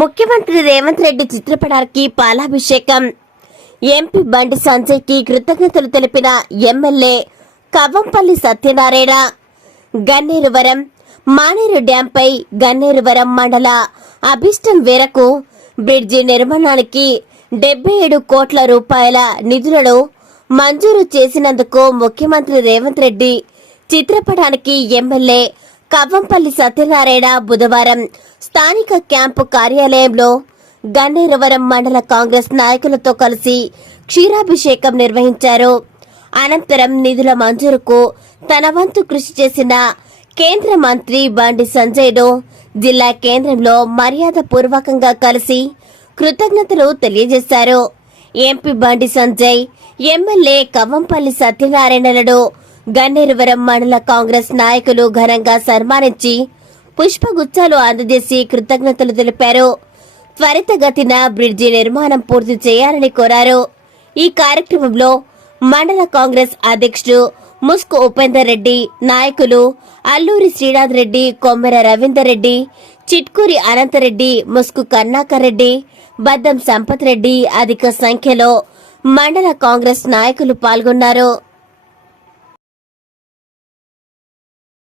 ముఖ్యమంత్రి రేవంత్ రెడ్డి చిత్రపటానికి పాలాభిషేకం. ఎంపీ బండి సంజయ్కి కృతజ్ఞతలు తెలిపిన ఎమ్మెల్యే కవ్వంపల్లి సత్యనారాయణ. గన్నేరువరం మానేరు డ్యాంపై గన్నేరువరం మండల అభిష్టం మేరకు బ్రిడ్జి నిర్మాణానికి డెబ్బై ఏడు కోట్ల రూపాయల నిధులను మంజూరు చేసినందుకు ముఖ్యమంత్రి రేవంత్ రెడ్డి చిత్రపటానికి ఎమ్మెల్యే కవ్వంపల్లి సత్యనారాయణ బుధవారం స్థానిక క్యాంపు కార్యాలయంలో గన్నేరవరం మండల కాంగ్రెస్ నాయకులతో కలిసి క్షీరాభిషేకం నిర్వహించారు. అనంతరం నిధుల మంజూరుకు తన వంతు కృషి చేసిన కేంద్ర మంత్రి బండి సంజయ్ను జిల్లా కేంద్రంలో మర్యాద పూర్వకంగా కలిసి కృతజ్ఞతలు తెలియజేశారు. ఎంపీ బండి సంజయ్ ఎమ్మెల్యే కవ్వంపల్లి సత్యనారాయణలను గన్నేరువరం మండల కాంగ్రెస్ నాయకులు ఘనంగా సన్మానించి పుష్పగుచ్చాలు అందజేసి కృతజ్ఞతలు తెలిపారు. త్వరితగతిన బ్రిడ్జి నిర్మాణం పూర్తి చేయాలని కోరారు. ఈ కార్యక్రమంలో మండల కాంగ్రెస్ అధ్యక్షుడు ముస్కు ఉపేందర్ రెడ్డి నాయకులు అల్లూరి శ్రీనాథ్ రెడ్డి కొమ్మెర రవీందర్ రెడ్డి చిట్కూరి అనంతరెడ్డి ముస్కు కర్ణాకర్ రెడ్డి బద్దం సంపత్ రెడ్డి అధిక సంఖ్యలో మండల కాంగ్రెస్ నాయకులు పాల్గొన్నారు.